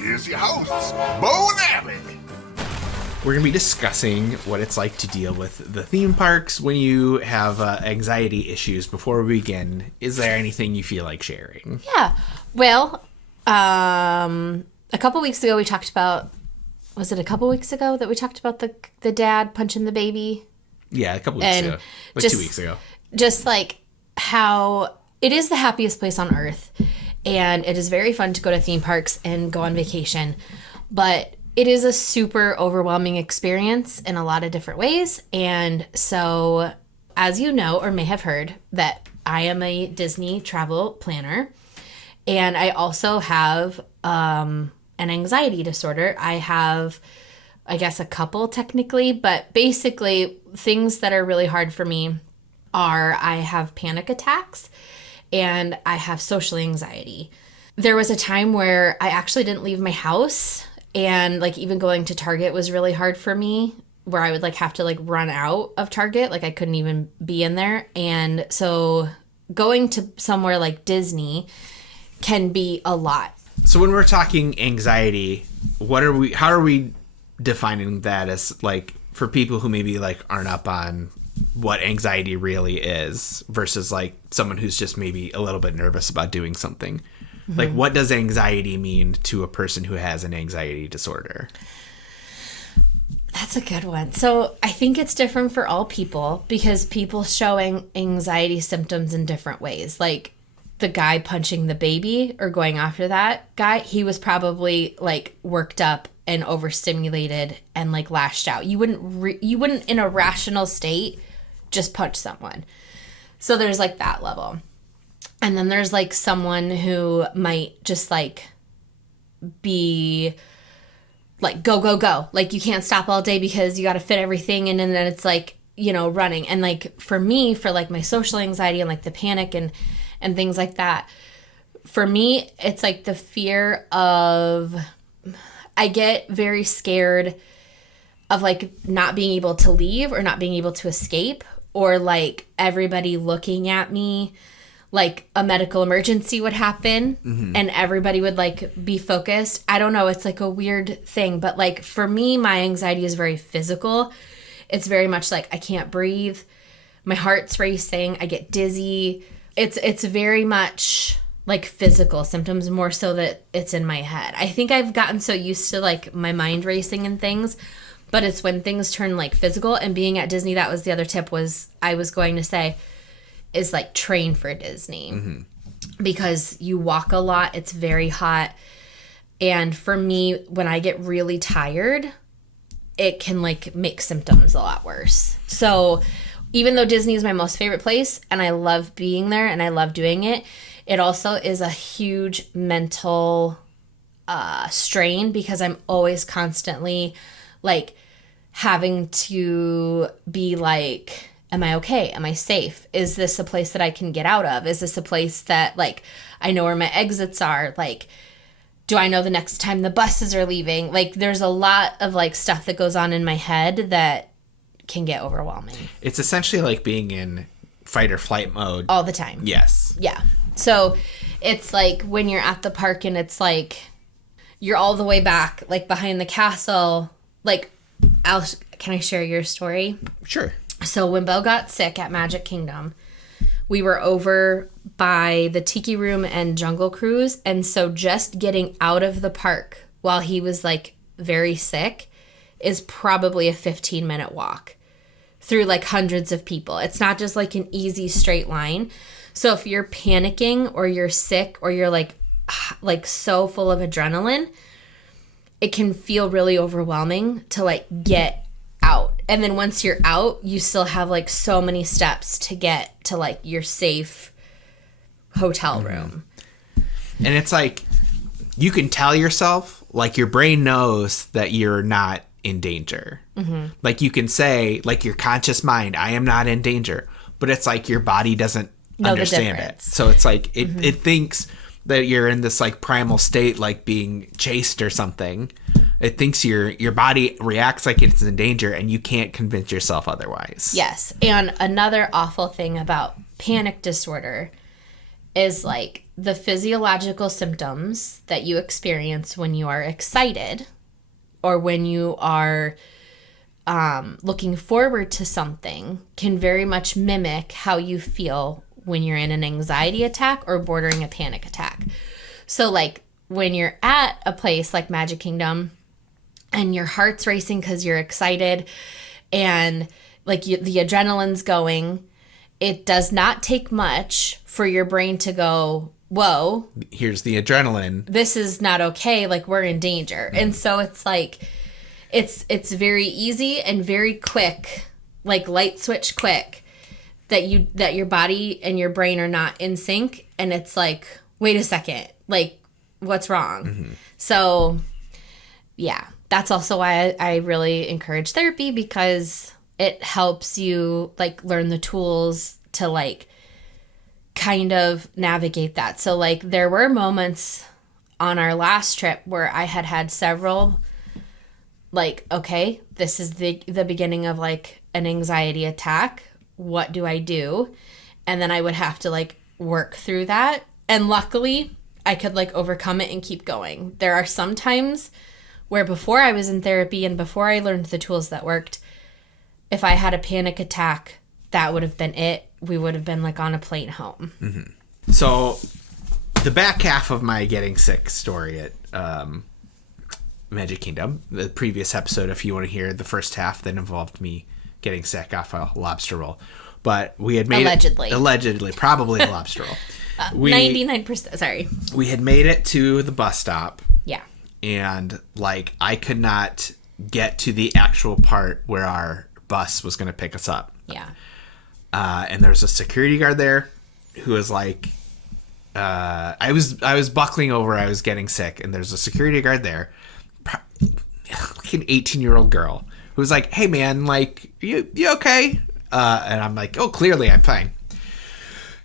here's your hosts, Bo and Abby. We're going to be discussing what it's like to deal with the theme parks when you have anxiety issues. Before we begin, is there anything you feel like sharing? Yeah. Well, a couple weeks ago we talked about, was it a couple weeks ago that we talked about the dad punching the baby? Yeah, a couple weeks ago. Like 2 weeks ago. Just like how it is the happiest place on earth. And it is very fun to go to theme parks and go on vacation. But it is a super overwhelming experience in a lot of different ways. And so, as you know or may have heard, that I am a Disney travel planner. And I also have an anxiety disorder. I have, I guess, a couple technically, but basically things that are really hard for me are I have panic attacks and I have social anxiety. There was a time where I actually didn't leave my house, and like even going to Target was really hard for me, where I would like have to like run out of Target. Like I couldn't even be in there. And so going to somewhere like Disney can be a lot. So when we're talking anxiety, how are we defining that as, like, for people who maybe like aren't up on what anxiety really is versus like someone who's just maybe a little bit nervous about doing something? Mm-hmm. Like, what does anxiety mean to a person who has an anxiety disorder? That's a good one. So I think it's different for all people because people showing anxiety symptoms in different ways. Like the guy punching the baby or going after that guy, he was probably like worked up and overstimulated and like lashed out. You wouldn't in a rational state just punch someone. So there's like that level. And then there's like someone who might just like be like go, go, go. Like you can't stop all day because you got to fit everything in, and then it's like, you know, running. And like for me, for like my social anxiety and like the panic and things like that, for me, it's like the fear of, I get very scared of like not being able to leave or not being able to escape, or like everybody looking at me like a medical emergency would happen. Mm-hmm. And everybody would like be focused. I don't know. It's like a weird thing. But like for me, my anxiety is very physical. It's very much like I can't breathe. My heart's racing. I get dizzy. It's very much like physical symptoms, more so that it's in my head. I think I've gotten so used to like my mind racing and things, but it's when things turn like physical. And being at Disney, that was the other tip I was going to say, is like train for Disney. Mm-hmm. Because you walk a lot. It's very hot. And for me, when I get really tired, it can like make symptoms a lot worse. So even though Disney is my most favorite place and I love being there and I love doing it, it also is a huge mental strain because I'm always constantly like having to be like, am I okay? Am I safe? Is this a place that I can get out of? Is this a place that like I know where my exits are? Like, do I know the next time the buses are leaving? Like, there's a lot of like stuff that goes on in my head that can get overwhelming. It's essentially like being in fight or flight mode all the time. Yes. Yeah. So it's like when you're at the park and it's like you're all the way back, like behind the castle. Like, can I share your story? Sure. So when Bo got sick at Magic Kingdom, we were over by the Tiki Room and Jungle Cruise. And so just getting out of the park while he was like very sick is probably a 15-minute walk through like hundreds of people. It's not just like an easy straight line. So if you're panicking or you're sick or you're like so full of adrenaline, it can feel really overwhelming to like get out. And then once you're out, you still have like so many steps to get to like your safe hotel room. And it's like you can tell yourself, like your brain knows that you're not in danger. Mm-hmm. Like you can say, like your conscious mind, I am not in danger. But it's like your body doesn't understand it. So it's like it thinks that you're in this like primal state, like being chased or something. It thinks your body reacts like it's in danger, and you can't convince yourself otherwise. Yes. And another awful thing about panic disorder is like the physiological symptoms that you experience when you are excited or when you are looking forward to something can very much mimic how you feel when you're in an anxiety attack or bordering a panic attack. So like when you're at a place like Magic Kingdom and your heart's racing because you're excited and like the adrenaline's going, it does not take much for your brain to go, whoa, here's the adrenaline. This is not okay. Like we're in danger. And so it's like, it's very easy and very quick, like light switch quick, that your body and your brain are not in sync. And it's like, wait a second, like what's wrong? So yeah, that's also why I really encourage therapy, because it helps you like learn the tools to like kind of navigate that. So like there were moments on our last trip where I had several like, okay, this is the beginning of like an anxiety attack. What do I do? And then I would have to like work through that. And luckily I could like overcome it and keep going. There are some times where before I was in therapy and before I learned the tools that worked, if I had a panic attack, that would have been it. We would have been like on a plane home. Mm-hmm. So the back half of my getting sick story at Magic Kingdom, the previous episode, if you want to hear the first half that involved me getting sick off a lobster roll. But we had made allegedly, probably a lobster roll. 99%, sorry. We had made it to the bus stop. Yeah. And like I could not get to the actual part where our bus was going to pick us up. Yeah. And there's a security guard there who was like, I was buckling over, I was getting sick, and there's a security guard there, like an 18-year-old girl who was like, hey man, like, you okay? And I'm like, oh, clearly I'm fine.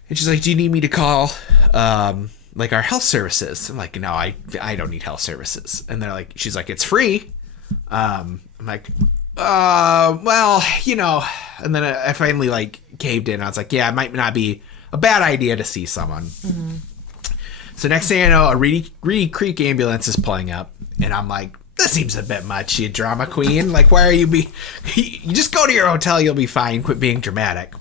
And she's like, do you need me to call like our health services? I'm like, no, I don't need health services. And they're like, she's like, it's free. I'm like, well, you know. And then I finally like caved in. I was like, yeah, it might not be a bad idea to see someone. Mm-hmm. So next thing I know, a Reedy Creek ambulance is pulling up, and I'm like, this seems a bit much, you drama queen. Like, why are you you just go to your hotel, you'll be fine. Quit being dramatic.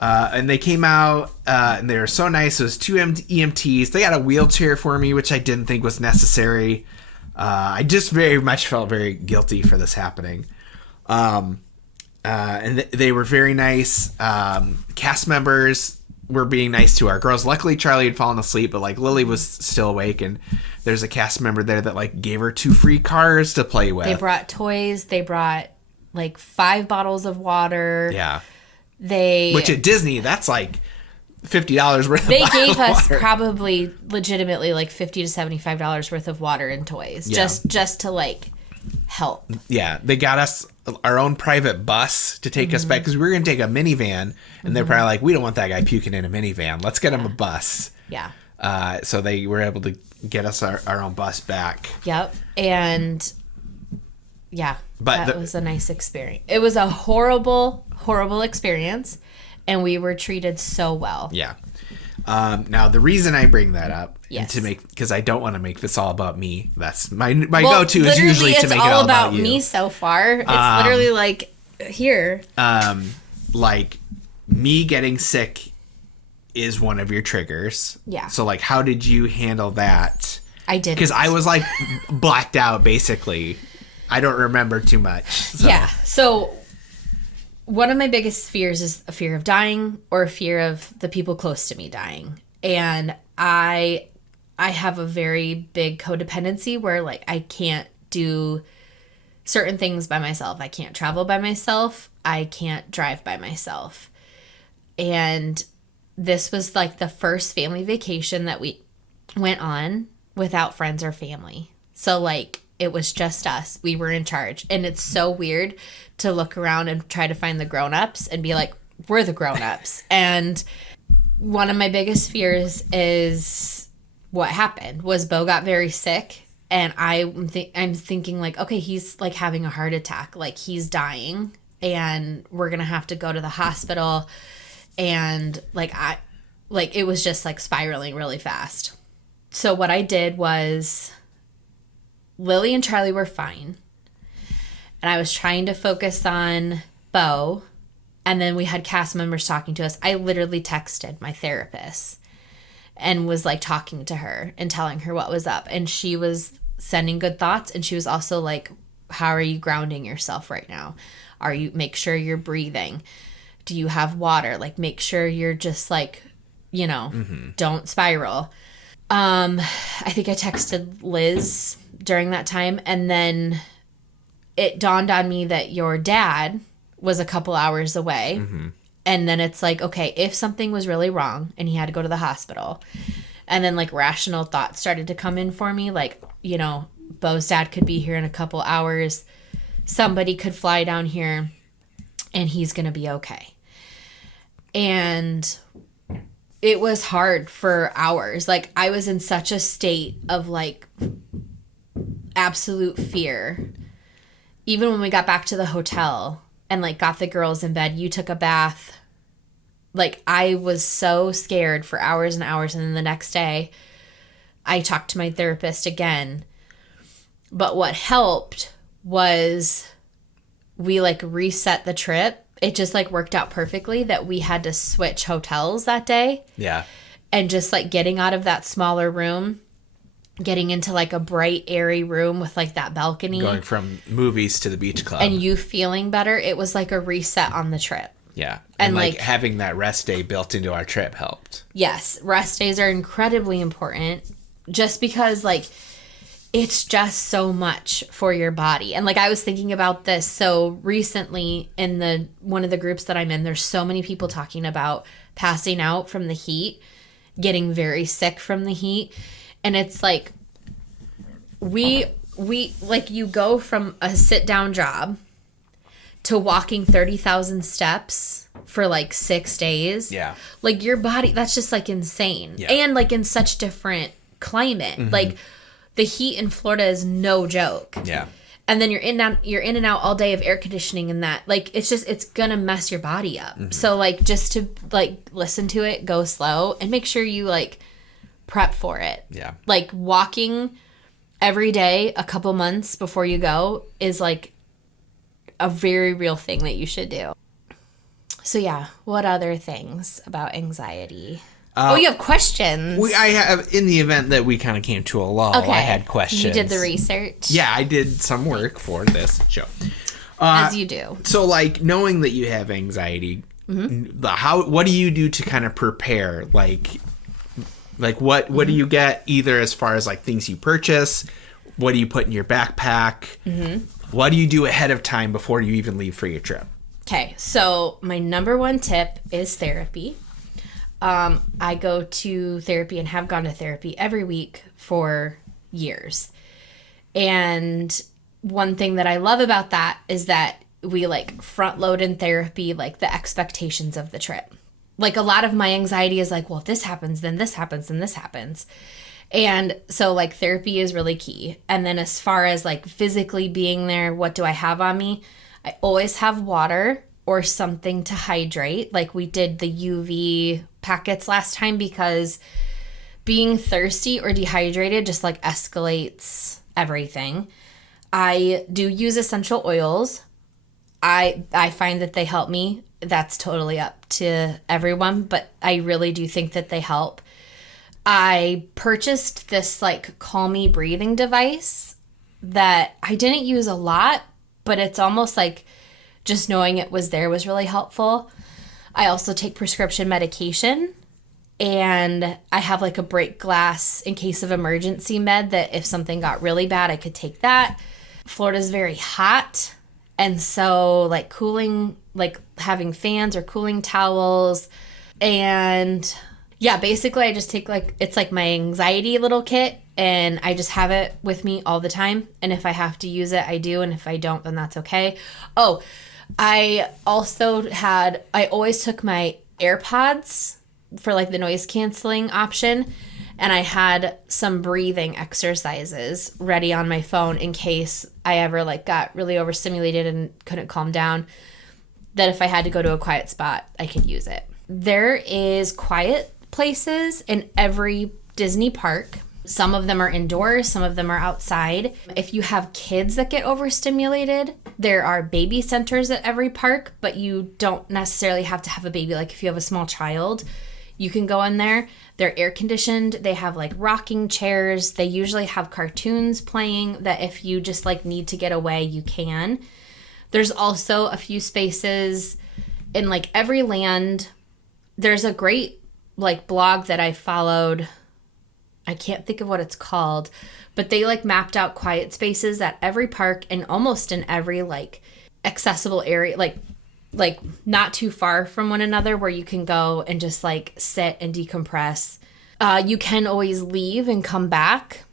And they came out, and they were so nice. It was two EMTs. They got a wheelchair for me, which I didn't think was necessary. I just very much felt very guilty for this happening. And they were very nice. Cast members were being nice to our girls. Luckily, Charlie had fallen asleep, but like Lily was still awake, and there's a cast member there that like gave her 2 free cars to play with. They brought toys. They brought like 5 bottles of water. Yeah. Which at Disney, that's like $50 worth of They gave us water. Probably legitimately like $50 to $75 worth of water and toys. Yeah. Just to like help. Yeah. They got us our own private bus to take us back, because we were going to take a minivan, and they're probably like, we don't want that guy puking in a minivan. Let's get him a bus. Yeah. So they were able to get us our own bus back. Yep. And yeah, but that was a nice experience. It was a horrible experience, and we were treated so well. Yeah. Now the reason I bring that up, yes, because I don't want to make this all about me. That's my go-to is usually to make it all about you. Me so far. It's literally like here. Like me getting sick is one of your triggers. Yeah. So like, how did you handle that? I didn't. Because I was like blacked out basically. I don't remember too much. So. Yeah. So one of my biggest fears is a fear of dying, or a fear of the people close to me dying. And I have a very big codependency where like I can't do certain things by myself. I can't travel by myself. I can't drive by myself. And this was like the first family vacation that we went on without friends or family. So like it was just us. We were in charge. And it's so weird to look around and try to find the grown-ups and be like, we're the grown-ups. And one of my biggest fears is what happened was Bo got very sick, and I'm thinking like, okay, he's like having a heart attack, like he's dying, and we're gonna have to go to the hospital. And like like, it was just like spiraling really fast. So what I did was Lily and Charlie were fine. And I was trying to focus on Bo. And then we had cast members talking to us. I literally texted my therapist and was like talking to her and telling her what was up. And she was sending good thoughts. And she was also like, how are you grounding yourself right now? Make sure you're breathing. Do you have water? Like, make sure you're just like, you know, don't spiral. I think I texted Liz during that time. And then it dawned on me that your dad was a couple hours away. And then it's like, okay, if something was really wrong and he had to go to the hospital, and then like rational thoughts started to come in for me, like, you know, Bo's dad could be here in a couple hours. Somebody could fly down here and he's going to be okay. And it was hard for hours. Like, I was in such a state of like absolute fear. Even when we got back to the hotel and like got the girls in bed, you took a bath. Like, I was so scared for hours and hours. And then the next day I talked to my therapist again. But what helped was we like reset the trip. It just like worked out perfectly that we had to switch hotels that day. Yeah. And just like getting out of that smaller room, getting into like a bright, airy room with like that balcony. Going from movies to the beach club. And you feeling better. It was like a reset on the trip. Yeah. And like having that rest day built into our trip helped. Yes. Rest days are incredibly important just because like it's just so much for your body. And like I was thinking about this so recently in one of the groups that I'm in, there's so many people talking about passing out from the heat, getting very sick from the heat. And it's like we like you go from a sit down job to walking 30,000 steps for like 6 days. Yeah. Like your body, that's just like insane. Yeah. And like in such different climate. Like the heat in Florida is no joke. Yeah. And then you're in and out all day of air conditioning and that. Like it's gonna mess your body up. So like just to like listen to it, go slow and make sure you like prep for it. Yeah. Like walking every day a couple months before you go is like a very real thing that you should do. So yeah, what other things about anxiety? You have questions. I have, in the event that we kind of came to a lull, Okay. I had questions. You did the research? Yeah, I did some work for this show. As you do. So, like, knowing that you have anxiety, what do you do to kind of prepare? Like what do you get either as far as, like, things you purchase? What do you put in your backpack? What do you do ahead of time before you even leave for your trip? Okay, so my number one tip is therapy. I go to therapy and have gone to therapy every week for years. And one thing that I love about that is that we like front load in therapy, like the expectations of the trip. Like a lot of my anxiety is like, well, if this happens, then this happens, then this happens. And so like therapy is really key. And then as far as like physically being there, what do I have on me? I always have water or something to hydrate. Like we did the UV packets last time because being thirsty or dehydrated just like escalates everything. I do use essential oils. I find that they help me. That's totally up to everyone, but I really do think that they help. I purchased this like Calm Me breathing device that I didn't use a lot, but it's almost like just knowing it was there was really helpful. I also take prescription medication, and I have like a break glass in case of emergency med that if something got really bad, I could take that. Florida's very hot, and so like cooling, like having fans or cooling towels. And yeah, basically I just take like, it's like my anxiety little kit, and I just have it with me all the time. And if I have to use it, I do. And if I don't, then that's okay. Oh, I always took my AirPods for like the noise canceling option. And I had some breathing exercises ready on my phone in case I ever like got really overstimulated and couldn't calm down, that if I had to go to a quiet spot, I could use it. There is quiet places in every Disney park. Some of them are indoors, some of them are outside. If you have kids that get overstimulated, there are baby centers at every park, but you don't necessarily have to have a baby. Like if you have a small child, you can go in there. They're air conditioned. They have like rocking chairs. They usually have cartoons playing that if you just like need to get away, you can. There's also a few spaces in like every land. There's a great like blog that I followed. I can't think of what it's called, but they like mapped out quiet spaces at every park and almost in every like accessible area, like not too far from one another where you can go and just like sit and decompress. You can always leave and come back.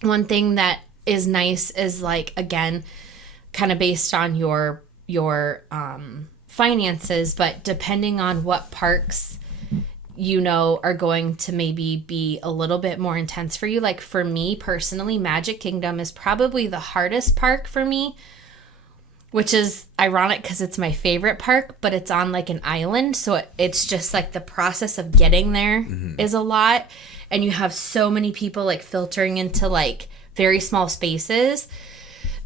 One thing that is nice is like, again, kind of based on your finances, but depending on what parks you know are going to maybe be a little bit more intense for you. Like for me personally, Magic Kingdom is probably the hardest park for me, which is ironic because it's my favorite park, but it's on like an island. So it's just like the process of getting there is a lot. And you have so many people like filtering into like very small spaces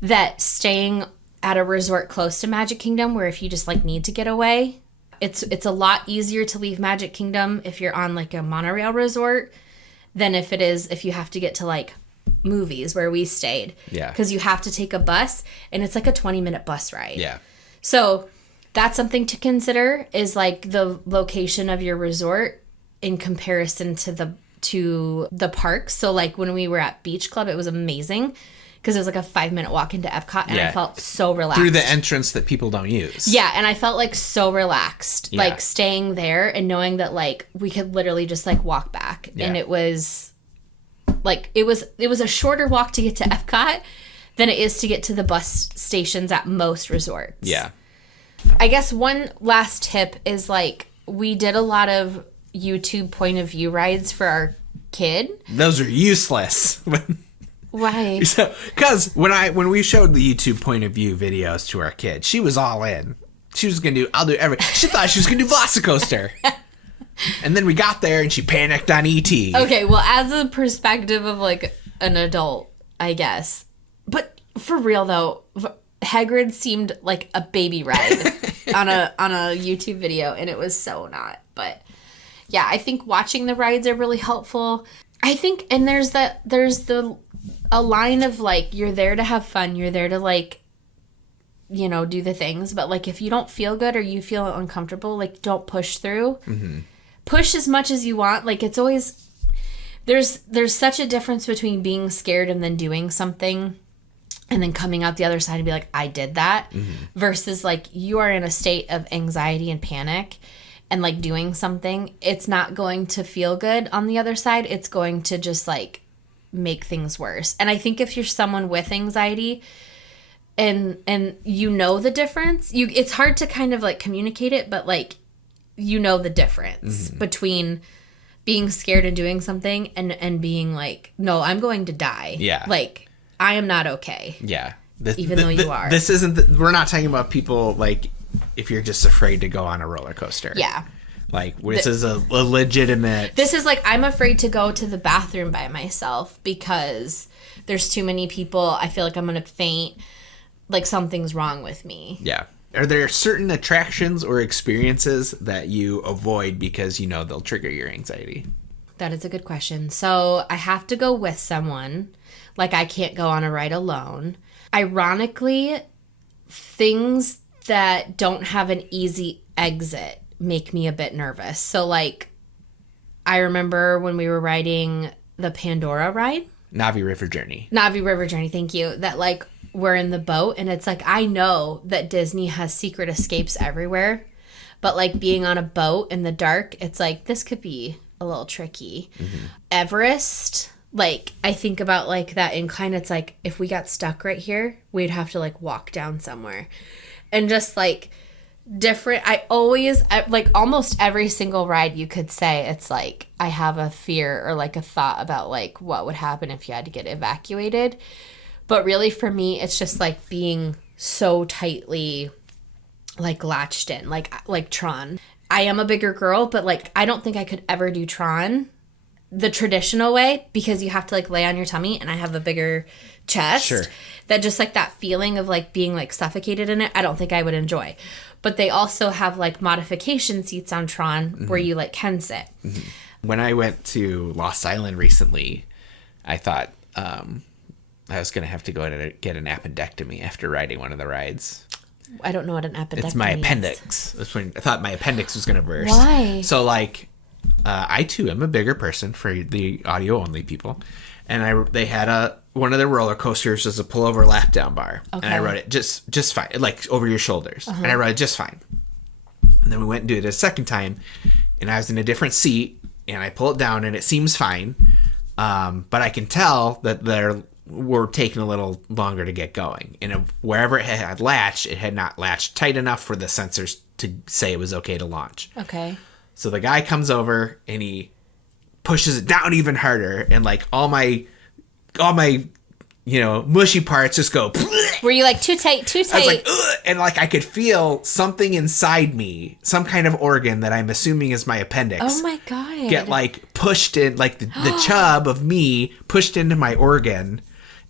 that staying at a resort close to Magic Kingdom, where if you just like need to get away, it's a lot easier to leave Magic Kingdom if you're on like a monorail resort than if it is if you have to get to like movies where we stayed. Yeah. Because you have to take a bus and it's like a 20-minute bus ride. Yeah. So that's something to consider is like the location of your resort in comparison to the parks. So like when we were at Beach Club, it was amazing because it was like a 5-minute walk into Epcot and I felt so relaxed. Through the entrance that people don't use. Yeah, and I felt like so relaxed, like staying there and knowing that like we could literally just like walk back. And it was like it was a shorter walk to get to Epcot than it is to get to the bus stations at most resorts. Yeah. I guess one last tip is like we did a lot of YouTube point of view rides for our kid. Those are useless. Why? Because when we showed the YouTube point of view videos to our kid, she was all in. She was gonna do. I'll do everything. She thought she was gonna do Velocicoaster. And then we got there and she panicked on ET. Okay, well, as a perspective of like an adult, I guess. But for real though, Hagrid seemed like a baby ride on a YouTube video, and it was so not. But yeah, I think watching the rides are really helpful. I think, and there's a line of like, you're there to have fun. You're there to like, you know, do the things. But like, if you don't feel good or you feel uncomfortable, like don't push through. Mm-hmm. Push as much as you want. Like it's always, there's such a difference between being scared and then doing something and then coming out the other side and be like, I did that, versus like you are in a state of anxiety and panic and like doing something. It's not going to feel good on the other side. It's going to just like make things worse. And I think if you're someone with anxiety and you know the difference, it's hard to kind of like communicate it, but like you know the difference between being scared and doing something and being like, no, I'm going to die. Yeah. Like, I am not okay. Yeah. Even though you are. This isn't, we're not talking about people like if you're just afraid to go on a roller coaster. Yeah. Like, this is a legitimate... This is like, I'm afraid to go to the bathroom by myself because there's too many people. I feel like I'm going to faint. Like, something's wrong with me. Yeah. Are there certain attractions or experiences that you avoid because you know they'll trigger your anxiety? That is a good question. So, I have to go with someone. Like, I can't go on a ride alone. Ironically, things that don't have an easy exit make me a bit nervous. So, like, I remember when we were riding the Pandora ride. Navi River Journey, thank you. That, like, we're in the boat, and it's like, I know that Disney has secret escapes everywhere, but, like, being on a boat in the dark, it's like, this could be a little tricky. Everest... Like, I think about, like, that incline. It's like, if we got stuck right here, we'd have to, like, walk down somewhere. And just, like, different... like, almost every single ride you could say, it's like, I have a fear or, like, a thought about, like, what would happen if you had to get evacuated. But really, for me, it's just, like, being so tightly, like, latched in. Like Tron. I am a bigger girl, but like I don't think I could ever do Tron the traditional way because you have to like lay on your tummy and I have a bigger chest. Sure. That just like that feeling of like being like suffocated in it, I don't think I would enjoy. But they also have like modification seats on Tron where you like can sit. When I went to Lost Island recently, I thought I was going to have to go and get an appendectomy after riding one of the rides. I don't know what an appendectomy It's my is. appendix. That's when I thought my appendix was going to burst. Why? So like, I too am a bigger person for the audio only people, and they had one of the roller coasters was a pullover lap down bar, and I rode it just fine, like over your shoulders, and I rode it just fine. And then we went and did it a second time, and I was in a different seat, and I pull it down, and it seems fine, but I can tell that we're taking a little longer to get going. And wherever it had latched, it had not latched tight enough for the sensors to say it was okay to launch. Okay. So the guy comes over and he pushes it down even harder, and like all my mushy parts just go. Were you like too tight? I was like, ugh, and like I could feel something inside me, some kind of organ that I'm assuming is my appendix. Oh my God. Get like pushed in, like the chub of me pushed into my organ.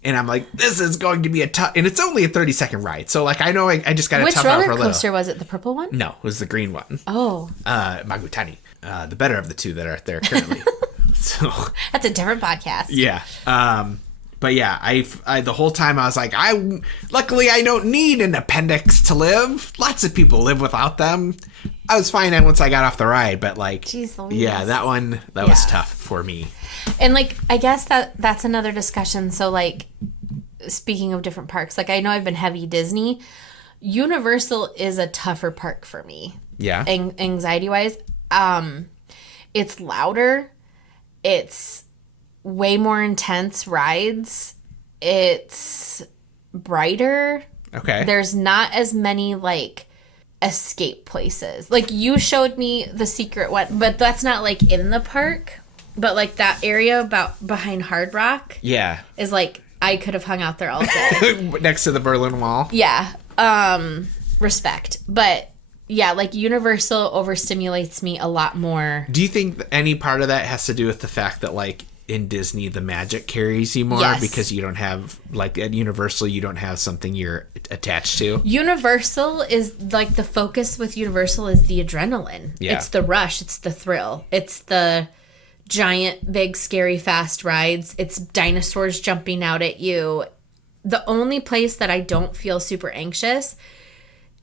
And I'm like, this is going to be a tough, and it's only a 30-second ride. So like, I know I just got to tough out for a little. Which roller coaster was it? The purple one? No, it was the green one. Oh. Magutani. The better of the two that are there currently. So that's a different podcast. Yeah. But yeah, I the whole time I was like, luckily I don't need an appendix to live. Lots of people live without them. I was fine once I got off the ride, but like, Jeez Louise. yeah, that was tough for me. And like, I guess that's another discussion. So like, speaking of different parks, like I know I've been heavy Disney. Universal is a tougher park for me. Yeah. Anxiety wise. It's louder. It's way more intense rides. It's brighter. Okay. There's not as many like escape places. Like you showed me the secret one, but that's not like in the park. But like that area behind Hard Rock, Yeah. is like I could have hung out there all day. Next to the Berlin Wall. Yeah. Respect. But yeah, like Universal overstimulates me a lot more. Do you think any part of that has to do with the fact that like in Disney the magic carries you more Yes. because you don't have like at Universal you don't have something you're attached to? Universal is like the focus with Universal is the adrenaline. Yeah. It's the rush. It's the thrill. It's the giant, big, scary, fast rides. It's dinosaurs jumping out at you. The only place that I don't feel super anxious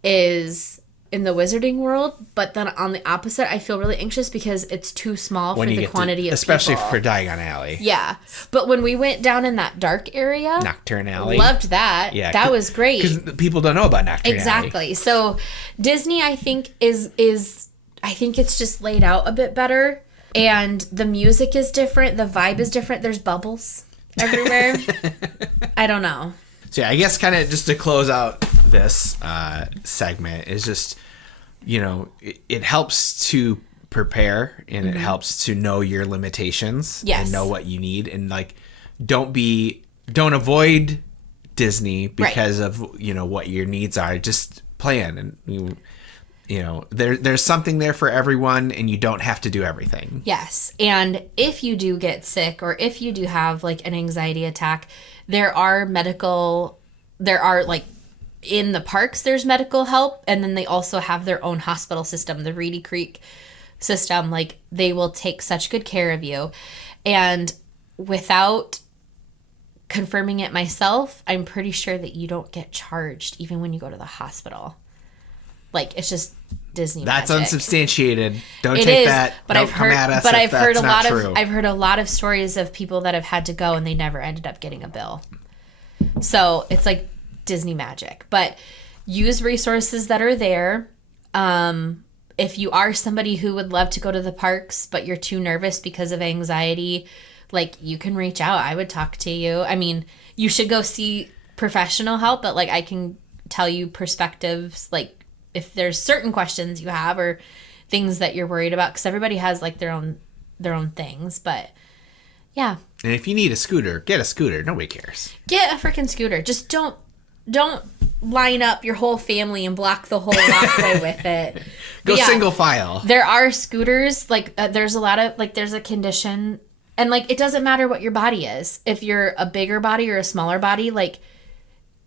is in the Wizarding World, but then on the opposite, I feel really anxious because it's too small for the quantity of especially people. for Diagon Alley. Yeah. But when we went down in that dark area, Nocturne Alley. loved that. Yeah, that was great. Because people don't know about Nocturne Alley. Exactly. So Disney, I think, is I think it's just laid out a bit better. And the music is different. The vibe is different. There's bubbles everywhere. I don't know. So yeah, I guess kind of just to close out this segment is just, it helps to prepare and it helps to know your limitations and know what you need. And like, don't avoid Disney because of, what your needs are. Just plan and there's something there for everyone and you don't have to do everything. Yes. And if you do get sick or if you do have like an anxiety attack, there are like in the parks, there's medical help. And then they also have their own hospital system, the Reedy Creek system. Like they will take such good care of you. And without confirming it myself, I'm pretty sure that you don't get charged even when you go to the hospital. Like it's just Disney That's magic. Unsubstantiated. Don't It take is, that. But Don't I've come heard, at us. but if I've heard that's a not lot true. of I've heard a lot of stories of people that have had to go and they never ended up getting a bill. So it's like Disney magic. But use resources that are there. If you are somebody who would love to go to the parks, but you're too nervous because of anxiety, like you can reach out. I would talk to you. I mean, you should go see professional help, but like I can tell you perspectives, like if there's certain questions you have or things that you're worried about, because everybody has like their own things. But yeah. And if you need a scooter, get a scooter. Nobody cares. Get a freaking scooter. Just don't line up your whole family and block the whole walkway with it. Go But single file. There are scooters, like, there's a lot of, like, there's a condition, and, like, it doesn't matter what your body is. If you're a bigger body or a smaller body, like,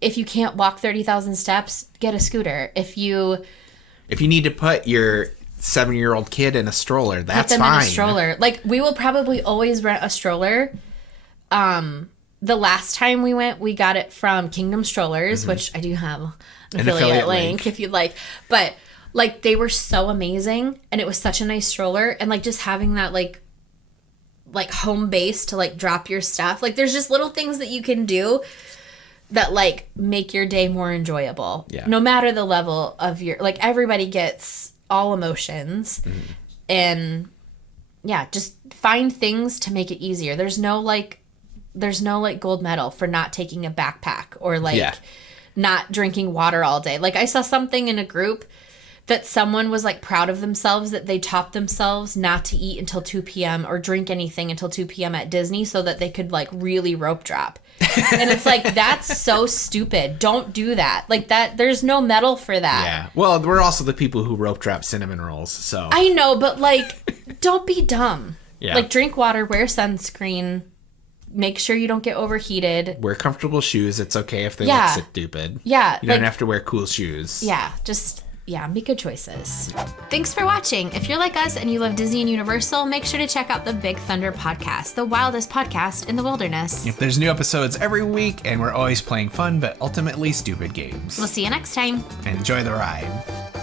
if you can't walk 30,000 steps, get a scooter. If you need to put your 7-year-old kid in a stroller, that's put them fine. in a stroller. Like, we will probably always rent a stroller. The last time we went, we got it from Kingdom Strollers, which I do have an affiliate link if you'd like. But, like, they were so amazing, and it was such a nice stroller. And, like, just having that, like home base to, like, drop your stuff. Like, there's just little things that you can do that, like, make your day more enjoyable. Yeah. No matter the level of your, like, everybody gets all emotions. And, yeah, just find things to make it easier. There's no gold medal for not taking a backpack or, like, not drinking water all day. Like, I saw something in a group that someone was, like, proud of themselves that they taught themselves not to eat until 2 p.m. or drink anything until 2 p.m. at Disney so that they could, like, really rope drop. And it's like, that's so stupid. Don't do that. Like, that, there's no medal for that. Yeah. Well, we're also the people who rope drop cinnamon rolls, so. I know, but, like, don't be dumb. Yeah. Like, drink water, wear sunscreen, make sure you don't get overheated. Wear comfortable shoes. It's okay if they look stupid. Yeah. You don't have to wear cool shoes. Yeah, just... yeah, make good choices. Thanks for watching. If you're like us and you love Disney and Universal, make sure to check out the Big Thunder podcast, the wildest podcast in the wilderness. There's new episodes every week, and we're always playing fun but ultimately stupid games. We'll see you next time. And enjoy the ride.